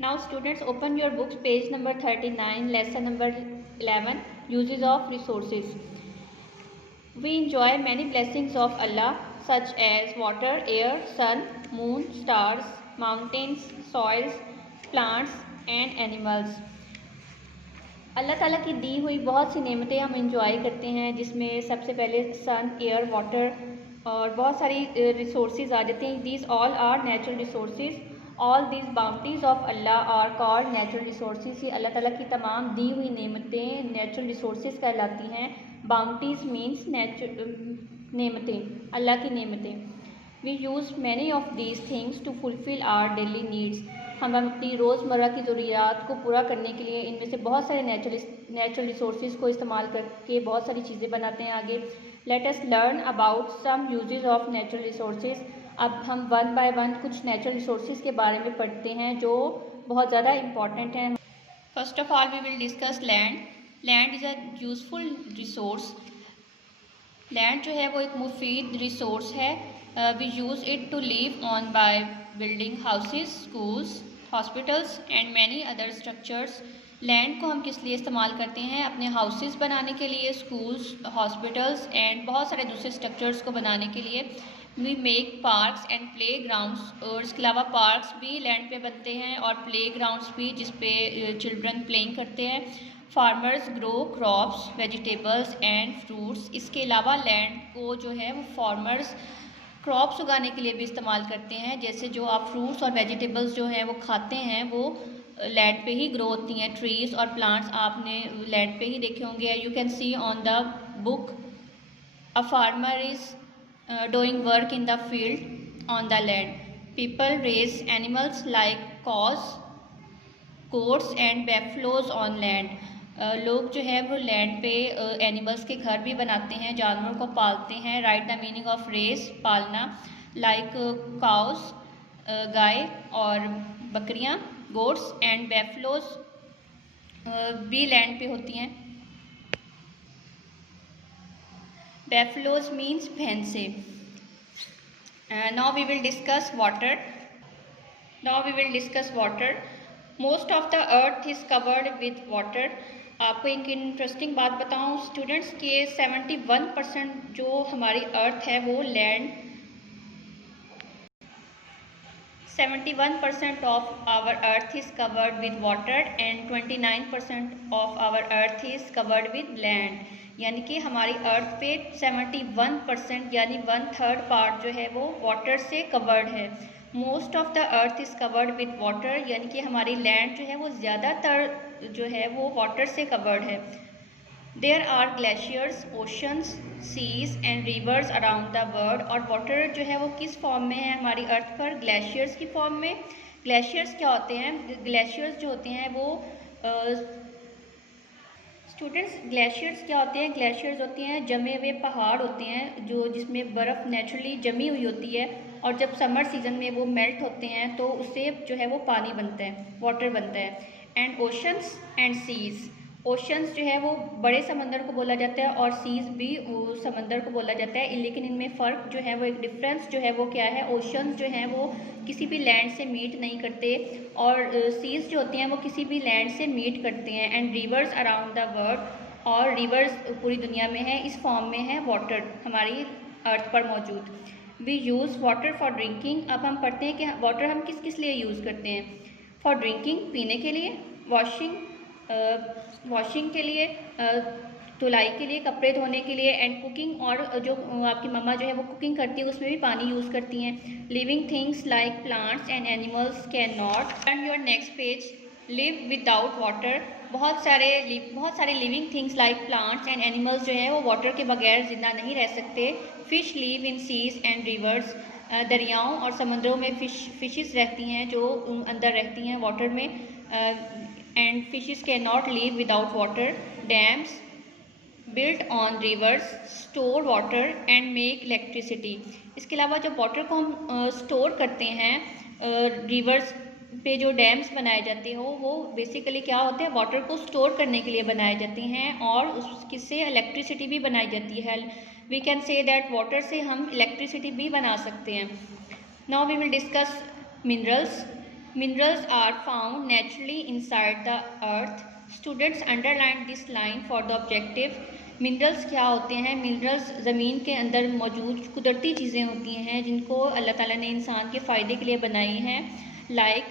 Now students, open your books, page number 39, lesson number 11, uses of resources. We enjoy many blessings of Allah such as water, air, sun, moon, stars, mountains, soils, plants and animals. अल्लाह ताला की दी हुई बहुत सी नेमतें हम enjoy करते हैं, जिसमें सबसे पहले सन, एयर, वाटर और बहुत सारी रिसोर्सेज आ जाती हैं. These all are natural resources. All these bounties of Allah are called natural resources. ये अल्लाह ताला की तमाम दी हुई नेमतें नेचुरल रिसोर्सेज कहलाती हैं. बाउंटीज मीन्स नेमतें, अल्लाह की नेमतें. We use many of these things to fulfil our daily needs. हम अपनी रोज़मर्रा की ज़रूरियात को पूरा करने के लिए इनमें से बहुत सारे नेचुरल रिसोर्सेज को इस्तेमाल करके बहुत सारी चीज़ें बनाते हैं. आगे let us learn about some uses of natural resources. अब हम वन बाय वन कुछ नेचुरल रिसोर्सेज के बारे में पढ़ते हैं जो बहुत ज़्यादा इम्पॉर्टेंट हैं. First of all we will discuss land. Land is a useful resource. Land जो है वो एक मुफीद रिसोर्स है. We use it to live on by building houses, schools, hospitals and many other structures. Land को हम किस लिए इस्तेमाल करते हैं? अपने हाउसेस बनाने के लिए, स्कूल्स, हॉस्पिटल्स एंड बहुत सारे दूसरे स्ट्रक्चर्स को बनाने के लिए. We make parks and playgrounds. और इसके अलावा पार्क्स भी लैंड पे बनते हैं और प्ले ग्राउंड्स भी जिस पे चिल्ड्रन प्लेइंग करते हैं. Farmers grow crops, vegetables and fruits. इसके अलावा लैंड को जो है वो फार्मर्स क्रॉप्स उगाने के लिए भी इस्तेमाल करते हैं. जैसे जो आप फ्रूट्स और वेजिटेबल्स जो हैं वो खाते हैं वो लैंड पे ही ग्रो होती हैं. ट्रीज़ और प्लांट्स आपने लैंड पे ही देखे होंगे. You can see on the book a farmer is doing work in the field on the land. People raise animals like cows, goats and buffaloes on land. लोग जो है वो लैंड पे एनिमल्स के घर भी बनाते हैं, जानवरों को पालते हैं. Write the meaning of rears, पालना. लाइक काउस, गाय और बकरियां, गोट्स एंड बैफलोज भी लैंड पे होती हैं. बैफलोज मीन्स भैंसे. Now we will discuss water. Most of the earth is covered with water. आपको एक इंटरेस्टिंग बात बताऊं स्टूडेंट्स कि 71% जो हमारी अर्थ है वो land, 71% of our earth is covered with water and 29% of our earth is covered with land. यानी कि हमारी अर्थ पे 71% यानी 1/3 पार्ट जो है वो वाटर से कवर्ड है. Most of the earth is covered with water यानी कि हमारी लैंड जो है वो ज़्यादातर जो है वो वाटर से कवर्ड है. There are glaciers, oceans, seas and rivers around the world. और वाटर जो है वो किस फॉर्म में है हमारी अर्थ पर? ग्लेशियर्स की फॉर्म में. ग्लेशियर्स क्या होते हैं? ग्लेशियर्स जो होते हैं वो स्टूडेंट्स ग्लेशियर्स क्या होते हैं? ग्लेशियर्स होते हैं जमे हुए पहाड़ होते हैं जो जिसमें बर्फ़ नेचुरली जमी हुई होती है और जब समर सीज़न में वो मेल्ट होते हैं तो उससे जो है वो पानी बनता है, वाटर बनता है. And oceans and seas. Oceans जो है वो बड़े समंदर को बोला जाता है और सीज़ भी वो समंदर को बोला जाता है. लेकिन इनमें फ़र्क जो है वो एक डिफरेंस जो है वो क्या है? ओशंस जो हैं वो किसी भी लैंड से मीट नहीं करते और सीज़ जो होती हैं वो किसी भी लैंड से मीट करते हैं. And rivers around the world. और रिवर्स पूरी दुनिया में है, इस फॉर्म में है वाटर हमारी अर्थ पर मौजूद. We use water for drinking. अब हम पढ़ते हैं कि वाटर हम किस किस लिए यूज़ करते हैं. फॉर ड्रिंकिंग, पीने के लिए. वॉशिंग के लिए, धुलाई के लिए, कपड़े धोने के लिए. एंड कुकिंग, और जो आपकी मम्मा जो है वो कुकिंग करती है उसमें भी पानी यूज़ करती हैं. Living things like plants and animals can not. Turn your next page. Live without water. बहुत सारे living things like plants and animals जो है वो वाटर के बगैर ज़िंदा नहीं रह सकते. Fish live in seas and rivers. दरियाओं और समुद्रों में फिशेस रहती हैं जो अंदर रहती हैं वाटर में. And fishes can not live without water. Dams built on reverse store water and make electricity. इसके अलावा जब वाटर को हम स्टोर करते हैं, रिवर्स पे जो डैम्स बनाए जाते हो वो बेसिकली क्या होते हैं? वाटर को स्टोर करने के लिए बनाए जाते हैं और उससे इलेक्ट्रिसिटी भी बनाई जाती है. We can say that water से हम इलेक्ट्रिसिटी भी बना सकते हैं. Now we will discuss minerals. Minerals are found naturally inside the earth. Students underline this line for the objective. Minerals क्या होते हैं? मिनरल्स ज़मीन के अंदर मौजूद कुदरती चीज़ें होती हैं जिनको अल्लाह ताला ने इंसान के फ़ायदे के लिए बनाई हैं. Like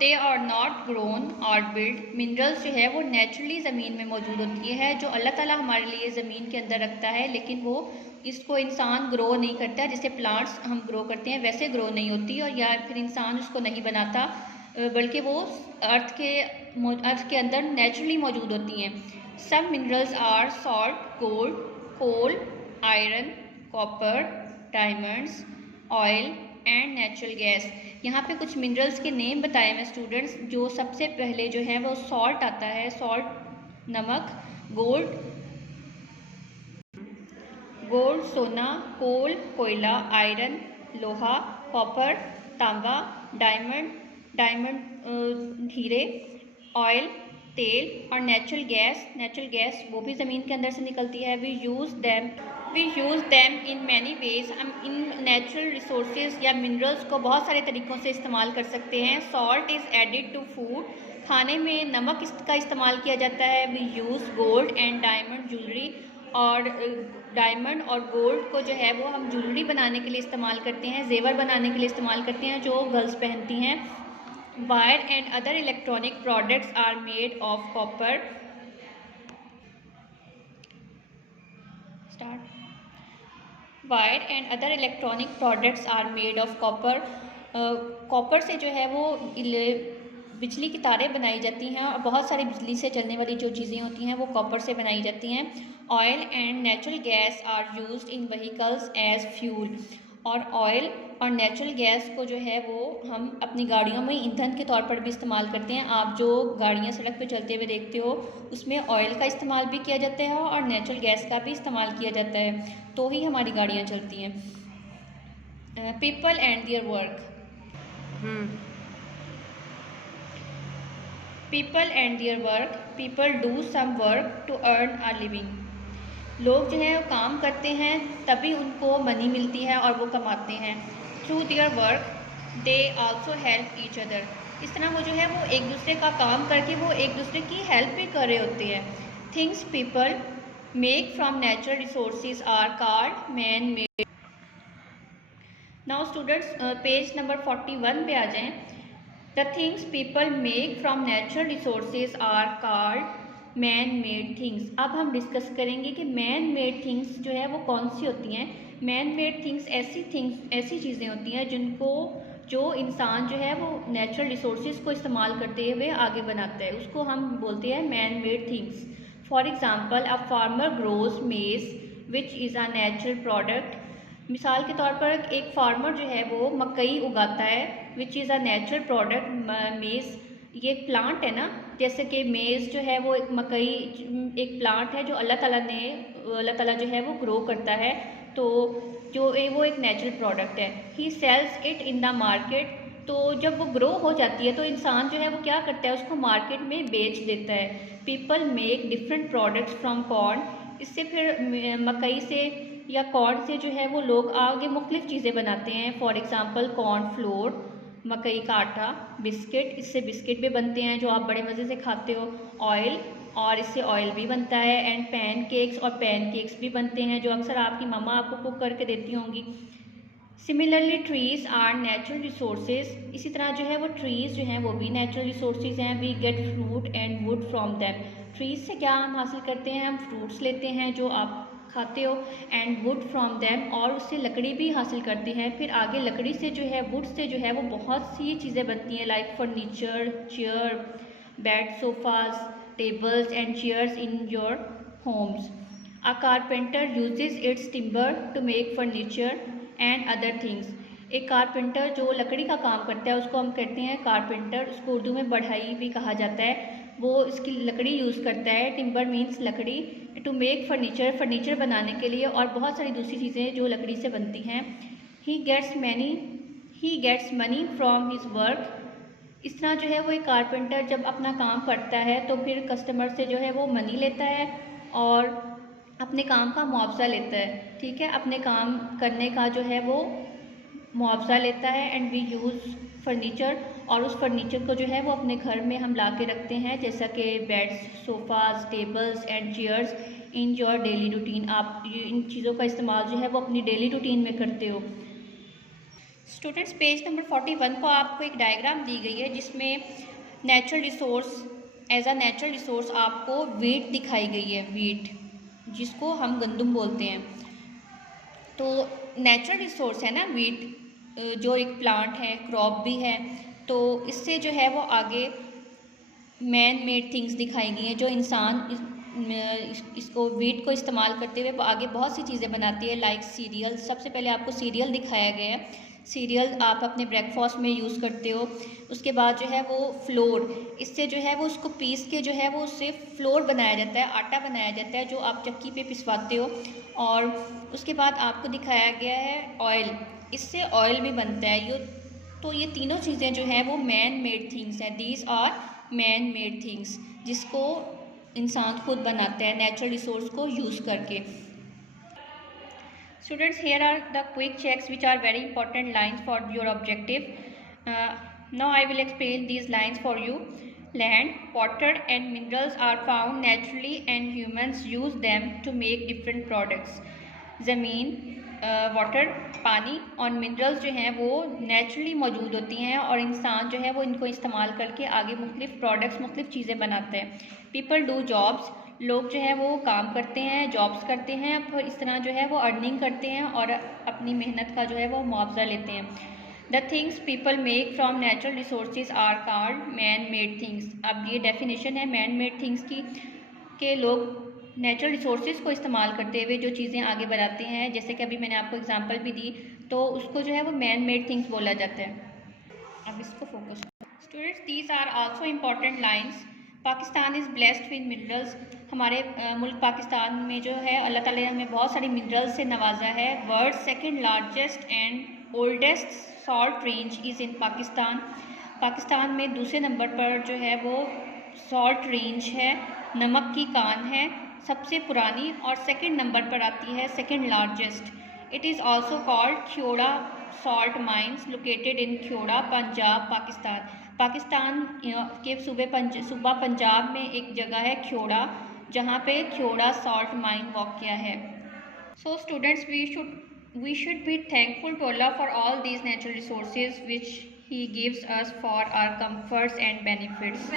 they are not grown और बिल्ड. मिनरल्स जो है वो नेचुरली ज़मीन में मौजूद होती है, जो अल्लाह ताला हमारे लिए ज़मीन के अंदर रखता है, लेकिन वो इसको इंसान ग्रो नहीं करता. जैसे प्लांट्स हम ग्रो करते हैं वैसे ग्रो नहीं होती, और या फिर इंसान उसको नहीं बनाता, बल्कि वो अर्थ के अंदर नेचुरली मौजूद होती हैं. Some minerals are salt, gold, coal, iron, copper, diamonds, oil and natural gas. यहाँ पे कुछ मिनरल्स के नेम बताए हैं स्टूडेंट्स. जो सबसे पहले जो है वो सॉल्ट आता है, सॉल्ट नमक, गोल्ड सोना, कोल कोयला, आयरन लोहा, कॉपर तांबा, डायमंड हीरे, ऑयल तेल, और नेचुरल गैस वो भी ज़मीन के अंदर से निकलती है. We use them in many ways. हम इन नेचुरल रिसोर्सेज या मिनरल्स को बहुत सारे तरीक़ों से इस्तेमाल कर सकते हैं. Salt is added to food. खाने में नमक का इस्तेमाल किया जाता है. We use gold and diamond jewellery. और डायमंड और गोल्ड को जो है वो हम ज्वेलरी बनाने के लिए इस्तेमाल करते हैं, जेवर बनाने के लिए इस्तेमाल करते हैं, जो गर्ल्स पहनती हैं. Wire and other electronic products are made of copper. Wire and other electronic products are made of copper. Copper से जो है वो बिजली की तारें बनाई जाती हैं, और बहुत सारी बिजली से चलने वाली जो चीज़ें होती हैं वो कॉपर से बनाई जाती हैं. Oil and natural gas are used in vehicles as fuel. और ऑयल और नेचुरल गैस को जो है वो हम अपनी गाड़ियों में ईंधन के तौर पर भी इस्तेमाल करते हैं. आप जो गाड़ियाँ सड़क पे चलते हुए देखते हो उसमें ऑयल का इस्तेमाल भी किया जाता है और नेचुरल गैस का भी इस्तेमाल किया जाता है, तो ही हमारी गाड़ियाँ चलती हैं. People and their work. People and their work. People do some work to earn a living. लोग जो है वो काम करते हैं तभी उनको मनी मिलती है और वो कमाते हैं. Through their work they also help each other. इस तरह वो जो है वो एक दूसरे का काम करके वो एक दूसरे की हेल्प भी कर रहे होते हैं. Things people make from natural resources are called man made. Now students page number 41 पे आ जाएं. The things people make from natural resources are called man made things. अब हम डिस्कस करेंगे कि मैन मेड थिंग्स जो है वो कौन सी होती हैं. मैन मेड थिंग्स ऐसी चीज़ें होती हैं जो इंसान जो है वो नेचुरल रिसोर्सेज को इस्तेमाल करते हुए आगे बनाता है, उसको हम बोलते हैं man made things. For example a farmer grows maize which is a natural product. मिसाल के तौर पर एक फार्मर जो है वो मकई उगाता है, विच इज़ अ नेचुरल प्रोडक्ट. मेज़ ये एक प्लांट है ना, जैसे कि मेज़ जो है वो एक मकई एक प्लांट है जो अल्लाह ताला जो है वो ग्रो करता है, तो वो एक नेचुरल प्रोडक्ट है. He sells it in the market. तो जब वो ग्रो हो जाती है तो इंसान जो है वो क्या करता है, उसको मार्केट में बेच देता है. People make different products from corn. इससे फिर मकई से या कॉर्न से जो है वो लोग आगे मुख्तलिफ चीज़ें बनाते हैं. फॉर एग्ज़ाम्पल कॉर्न फ्लोर, मकई का आटा, बिस्किट, इससे बिस्किट भी बनते हैं जो आप बड़े मज़े से खाते हो. ऑयल, और इससे ऑयल भी बनता है. एंड पैन केक्स भी बनते हैं जो अक्सर आपकी मम्मा आपको कुक करके देती होंगी. Similarly trees are natural resources. इसी तरह जो है वो ट्रीज़ जो हैं वो भी नेचुरल रिसोर्सेज हैं. We get fruit and wood from them. Trees से क्या हम हासिल करते हैं, हम फ्रूट्स लेते हैं जो आप खाते हो, एंड वुड फ्रॉम दैम, और उससे लकड़ी भी हासिल करते हैं. फिर आगे लकड़ी से जो है वुड से जो है वो बहुत सी चीज़ें बनती हैं, like furniture, chair, bed, sofas, tables and chairs in your homes. A carpenter uses its timber to make furniture and other things. एक कारपेंटर जो लकड़ी का काम करता है उसको हम कहते हैं कारपेंटर. उसको उर्दू में बढ़ई भी कहा जाता है. वो इसकी लकड़ी यूज़ करता है. टिम्बर मीन्स लकड़ी. टू मेक फर्नीचर बनाने के लिए, और बहुत सारी दूसरी चीज़ें जो लकड़ी से बनती हैं. He gets money from his work. इस तरह जो है वो एक कारपेंटर जब अपना काम करता है तो फिर कस्टमर से जो है वो मनी लेता है और अपने काम का मुआवजा लेता है. ठीक है, अपने काम करने का जो है वो मुआवजा लेता है। एंड वी यूज़ फर्नीचर, और उस फर्नीचर को जो है वो अपने घर में हम ला के रखते हैं, जैसा कि beds, sofas, tables and chairs in your daily routine. आप इन चीज़ों का इस्तेमाल जो है वो अपनी डेली रूटीन में करते हो। स्टूडेंट्स, पेज नंबर 41 को आपको एक डायग्राम दी गई है जिसमें natural resource, as a natural resource आपको वीट दिखाई गई है, वीट जिसको हम गंदम बोलते हैं। तो नेचुरल रिसोर्स है ना वीट, जो एक प्लांट है, क्रॉप भी है, तो इससे जो है वो आगे मैन मेड थिंग्स दिखाई गई हैं, जो इंसान इसको वीट को इस्तेमाल करते हुए आगे बहुत सी चीज़ें बनाती है, लाइक सीरियल। सबसे पहले आपको सीरियल दिखाया गया है। सीरियल आप अपने ब्रेकफास्ट में यूज़ करते हो। उसके बाद जो है वो फ्लोर, इससे जो है वो उसको पीस के जो है वो उससे फ्लोर बनाया जाता है, आटा बनाया जाता है, जो आप चक्की पे पिसवाते हो। और उसके बाद आपको दिखाया गया है ऑयल, इससे ऑयल भी बनता है। तो ये तीनों चीज़ें जो हैं वो मैन मेड थिंग्स हैं। These are man made things, जिसको इंसान खुद बनाता है नेचुरल रिसोर्स को यूज़ करके। Students, here are the quick checks which are very important lines for your objective. Now I will explain these lines for you. Land, water and minerals are found naturally and humans use them to make different products. ज़मीन, water, पानी और minerals जो हैं वो naturally मौजूद होती हैं और इंसान जो है वो इनको इस्तेमाल करके आगे मुख्तलिफ प्रोडक्ट्स, मुख्तलिफ चीज़ें बनाते हैं। पीपल डू जॉब्स, लोग जो है वो काम करते हैं, जॉब्स करते हैं, फिर इस तरह जो है वो अर्निंग करते हैं और अपनी मेहनत का जो है वो मुआवजा लेते हैं। The things people make from natural resources are called man made things. अब ये डेफिनेशन है मैन मेड थिंग्स की, के लोग नेचुरल रिसोर्सेज को इस्तेमाल करते हुए जो चीज़ें आगे बढ़ाते हैं, जैसे कि अभी मैंने आपको एग्जांपल भी दी, तो उसको जो है वो मैन मेड थिंग्स बोला जाता है। अब इसको focus. Students, these are also important lines. Pakistan is blessed with minerals. हमारे मुल्क पाकिस्तान में जो है अल्लाह ताला ने हमें बहुत सारी मिनरल्स से नवाजा है। World second largest and oldest salt range is in Pakistan. Pakistan में दूसरे नंबर पर जो है वो सॉल्ट रेंज है, नमक की कान है, सबसे पुरानी, और सेकंड नंबर पर आती है, second largest. It is also called Khewra salt mines located in Khewra, Punjab, Pakistan. Pakistan के सूबा पंजाब में एक जगह है ख्योड़ा, जहाँ पे ख्योड़ा सॉल्ट माइन वाक़या है। So students, we should be thankful to Allah for all these natural resources which He gives us for our comforts and benefits.